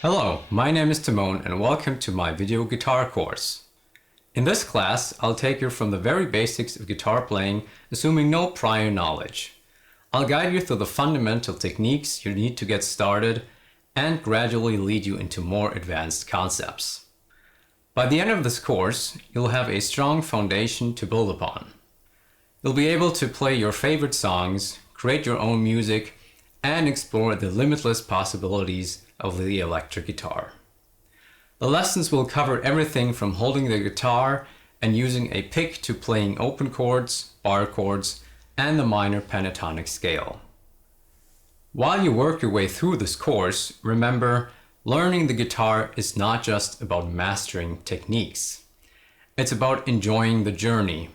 Hello, my name is Timon and welcome to my video guitar course. In this class, I'll take you from the very basics of guitar playing, assuming no prior knowledge. I'll guide you through the fundamental techniques you need to get started and gradually lead you into more advanced concepts. By the end of this course, you'll have a strong foundation to build upon. You'll be able to play your favorite songs, create your own music, and explore the limitless possibilities of the electric guitar. The lessons will cover everything from holding the guitar and using a pick to playing open chords, bar chords, and the minor pentatonic scale. While you work your way through this course, remember, learning the guitar is not just about mastering techniques. It's about enjoying the journey.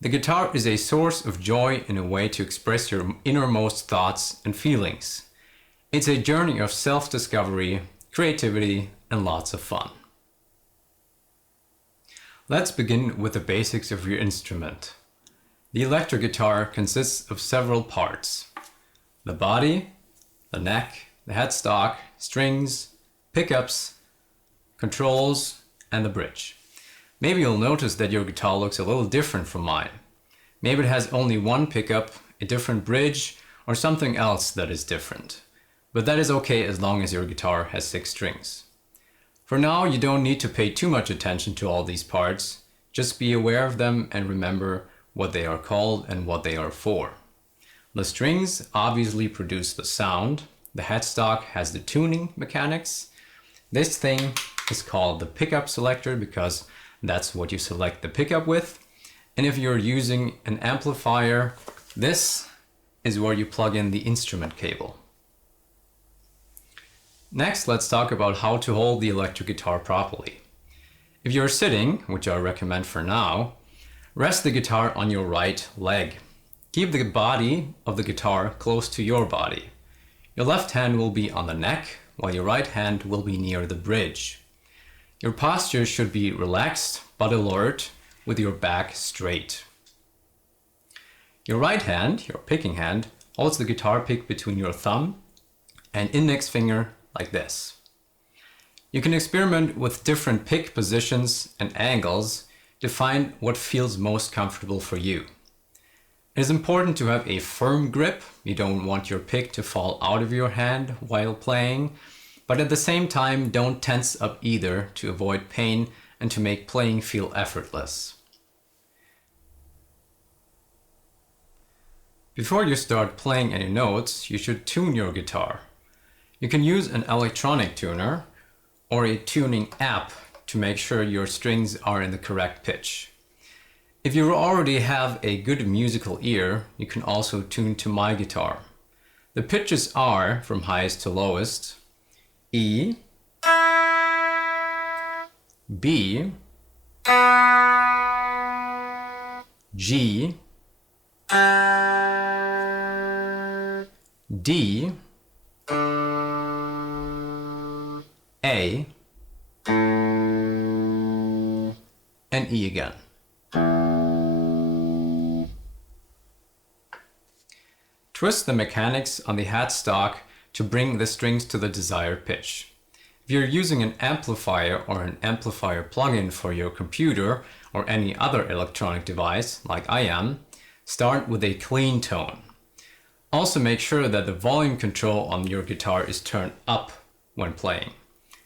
The guitar is a source of joy and a way to express your innermost thoughts and feelings. It's a journey of self-discovery, creativity, and lots of fun. Let's begin with the basics of your instrument. The electric guitar consists of several parts: the body, the neck, the headstock, strings, pickups, controls, and the bridge. Maybe you'll notice that your guitar looks a little different from mine. Maybe it has only one pickup, a different bridge, or something else that is different. But that is okay as long as your guitar has 6 strings. For now, you don't need to pay too much attention to all these parts. Just be aware of them and remember what they are called and what they are for. The strings obviously produce the sound. The headstock has the tuning mechanics. This thing is called the pickup selector because that's what you select the pickup with. And if you're using an amplifier, this is where you plug in the instrument cable. Next, let's talk about how to hold the electric guitar properly. If you're sitting, which I recommend for now, rest the guitar on your right leg. Keep the body of the guitar close to your body. Your left hand will be on the neck, while your right hand will be near the bridge. Your posture should be relaxed but alert, with your back straight. Your right hand, your picking hand, holds the guitar pick between your thumb and index finger like this. You can experiment with different pick positions and angles to find what feels most comfortable for you. It is important to have a firm grip. You don't want your pick to fall out of your hand while playing, but at the same time don't tense up either to avoid pain and to make playing feel effortless. Before you start playing any notes, you should tune your guitar. You can use an electronic tuner or a tuning app to make sure your strings are in the correct pitch. If you already have a good musical ear, you can also tune to my guitar. The pitches are, from highest to lowest, E, B, G, D, A, and E again. Twist the mechanics on the headstock to bring the strings to the desired pitch. If you're using an amplifier or an amplifier plugin for your computer or any other electronic device, like I am, start with a clean tone. Also make sure that the volume control on your guitar is turned up when playing.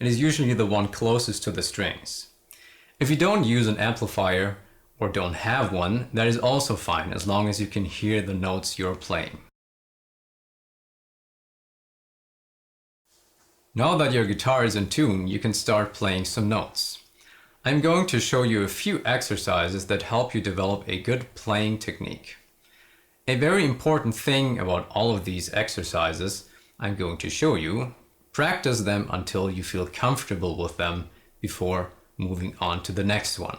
It is usually the one closest to the strings. If you don't use an amplifier or don't have one, that is also fine as long as you can hear the notes you're playing. Now that your guitar is in tune, you can start playing some notes. I'm going to show you a few exercises that help you develop a good playing technique. A very important thing about all of these exercises I'm going to show you: practice them until you feel comfortable with them before moving on to the next one.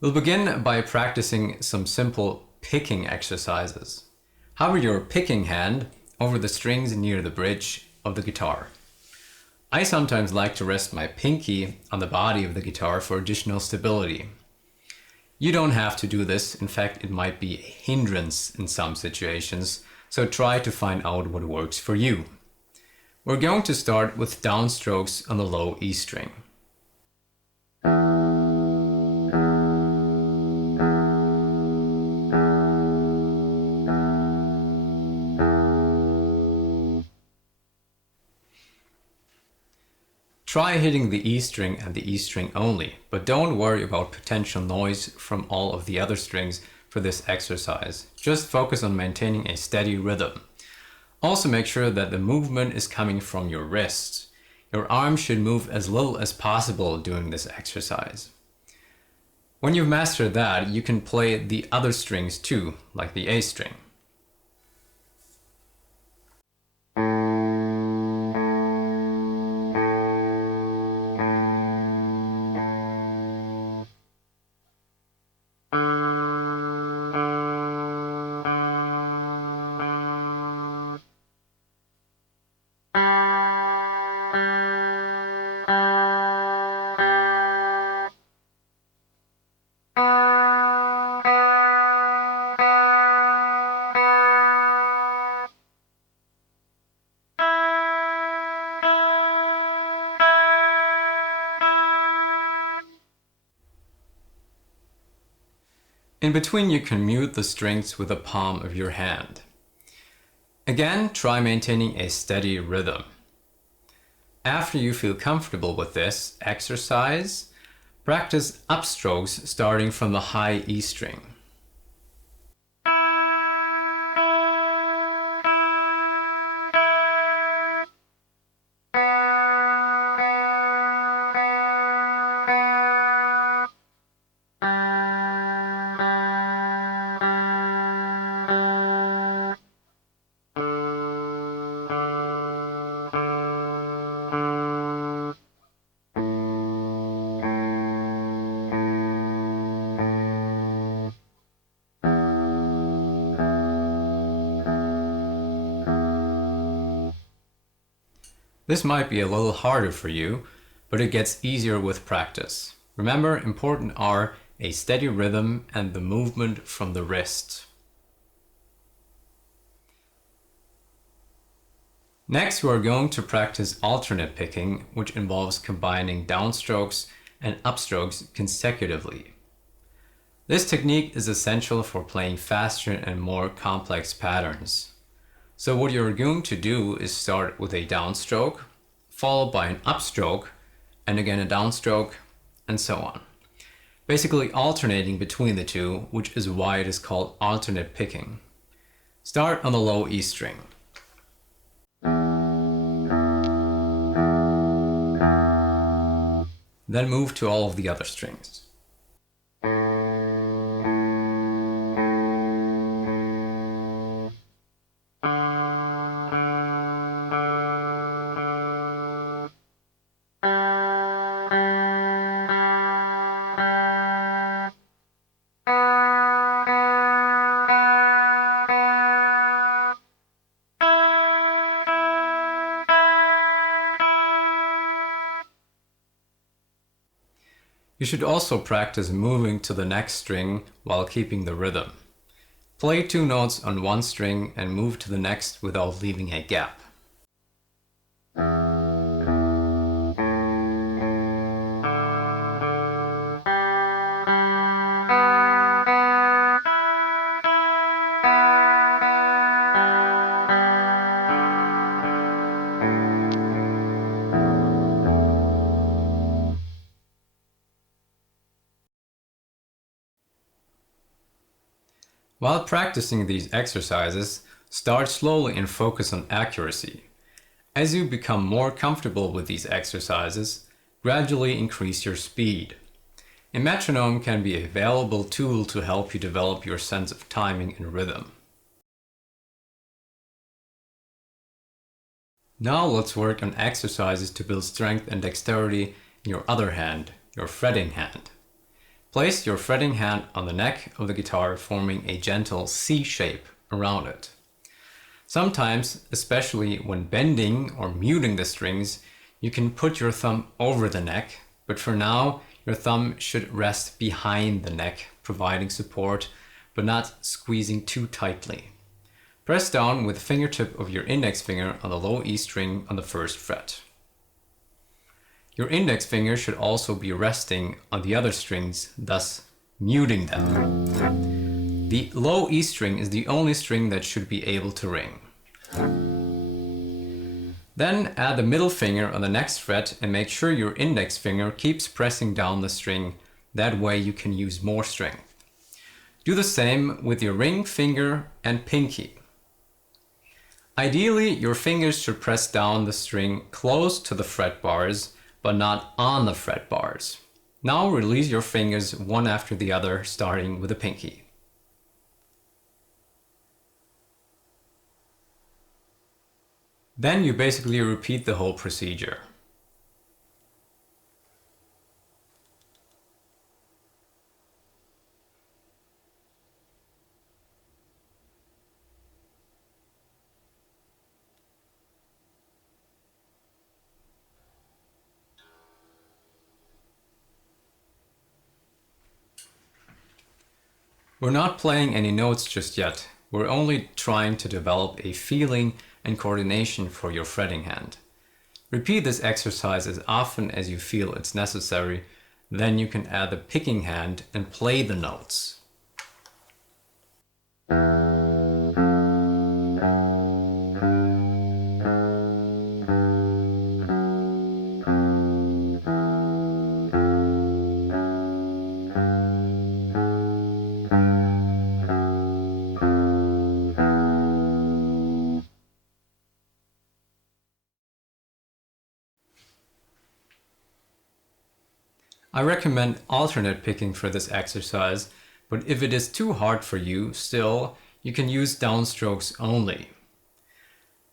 We'll begin by practicing some simple picking exercises. Hover your picking hand over the strings near the bridge of the guitar. I sometimes like to rest my pinky on the body of the guitar for additional stability. You don't have to do this. In fact, it might be a hindrance in some situations, so try to find out what works for you. We're going to start with downstrokes on the low E string. Try hitting the E string and the E string only, but don't worry about potential noise from all of the other strings for this exercise. Just focus on maintaining a steady rhythm. Also make sure that the movement is coming from your wrists. Your arm should move as little as possible during this exercise. When you've mastered that, you can play the other strings too, like the A string. In between, you can mute the strings with the palm of your hand. Again, try maintaining a steady rhythm. After you feel comfortable with this exercise, practice upstrokes starting from the high E string. This might be a little harder for you, but it gets easier with practice. Remember, important are a steady rhythm and the movement from the wrist. Next, we are going to practice alternate picking, which involves combining downstrokes and upstrokes consecutively. This technique is essential for playing faster and more complex patterns. So what you're going to do is start with a downstroke, followed by an upstroke, and again a downstroke, and so on. Basically alternating between the two, which is why it is called alternate picking. Start on the low E string. Then move to all of the other strings. You should also practice moving to the next string while keeping the rhythm. Play 2 notes on one string and move to the next without leaving a gap. While practicing these exercises, start slowly and focus on accuracy. As you become more comfortable with these exercises, gradually increase your speed. A metronome can be a valuable tool to help you develop your sense of timing and rhythm. Now let's work on exercises to build strength and dexterity in your other hand, your fretting hand. Place your fretting hand on the neck of the guitar, forming a gentle C shape around it. Sometimes, especially when bending or muting the strings, you can put your thumb over the neck, but for now, your thumb should rest behind the neck, providing support, but not squeezing too tightly. Press down with the fingertip of your index finger on the low E string on the first fret. Your index finger should also be resting on the other strings, thus muting them. The low E string is the only string that should be able to ring. Then add the middle finger on the next fret and make sure your index finger keeps pressing down the string. That way you can use more strength. Do the same with your ring finger and pinky. Ideally, your fingers should press down the string close to the fret bars, but not on the fret bars. Now release your fingers one after the other, starting with the pinky. Then you basically repeat the whole procedure. We're not playing any notes just yet. We're only trying to develop a feeling and coordination for your fretting hand. Repeat this exercise as often as you feel it's necessary. Then you can add the picking hand and play the notes. I recommend alternate picking for this exercise, but if it is too hard for you, still, you can use downstrokes only.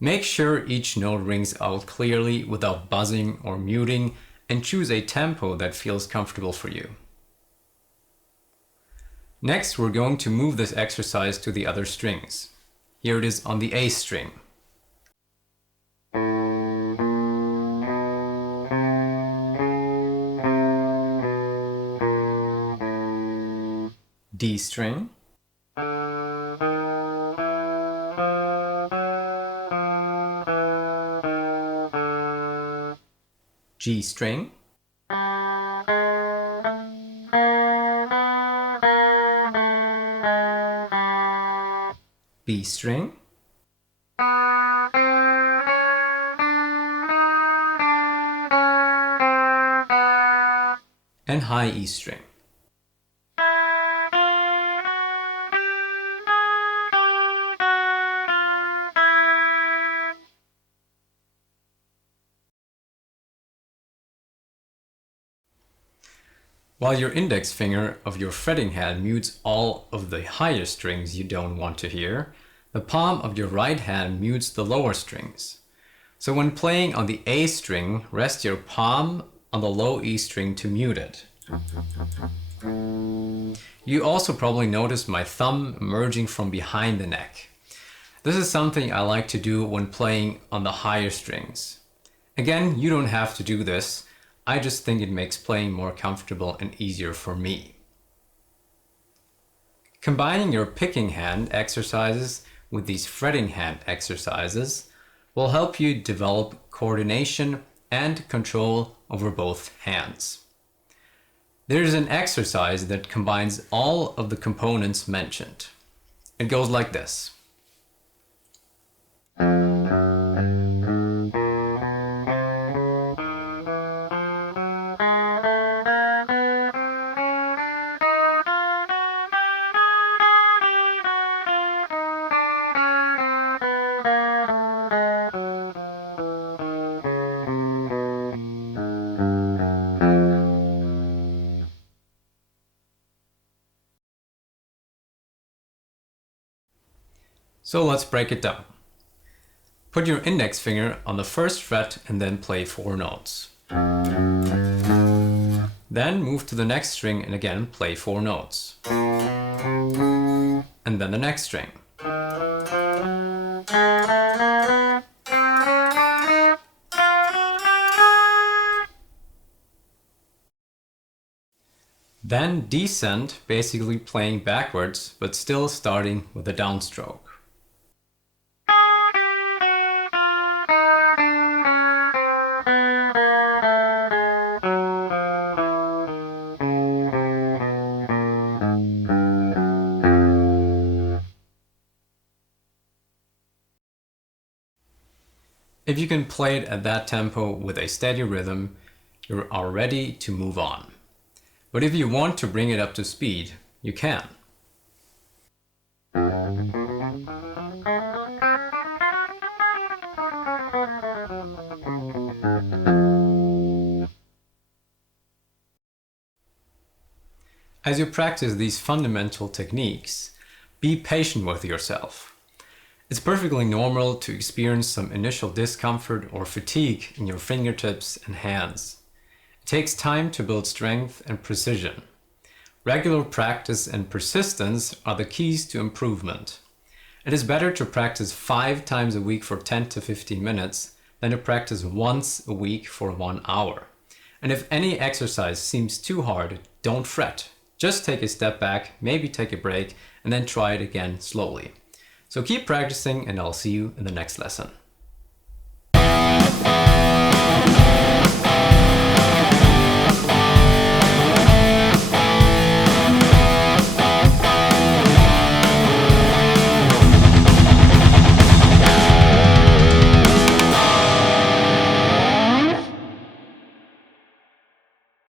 Make sure each note rings out clearly without buzzing or muting, and choose a tempo that feels comfortable for you. Next, we're going to move this exercise to the other strings. Here it is on the A string. D string, G string, B string, and high E string. While your index finger of your fretting hand mutes all of the higher strings you don't want to hear, the palm of your right hand mutes the lower strings. So when playing on the A string, rest your palm on the low E string to mute it. You also probably noticed my thumb emerging from behind the neck. This is something I like to do when playing on the higher strings. Again, you don't have to do this. I just think it makes playing more comfortable and easier for me. Combining your picking hand exercises with these fretting hand exercises will help you develop coordination and control over both hands. There's an exercise that combines all of the components mentioned. It goes like this. So let's break it down. Put your index finger on the first fret and then play 4 notes. Then move to the next string and again play 4 notes. And then the next string. Then descend, basically playing backwards, but still starting with a downstroke. If you can play it at that tempo with a steady rhythm, you are ready to move on. But if you want to bring it up to speed, you can. As you practice these fundamental techniques, be patient with yourself. It's perfectly normal to experience some initial discomfort or fatigue in your fingertips and hands. It takes time to build strength and precision. Regular practice and persistence are the keys to improvement. It is better to practice 5 times a week for 10 to 15 minutes than to practice once a week for 1 hour. And if any exercise seems too hard, don't fret. Just take a step back, maybe take a break, and then try it again slowly. So keep practicing, and I'll see you in the next lesson.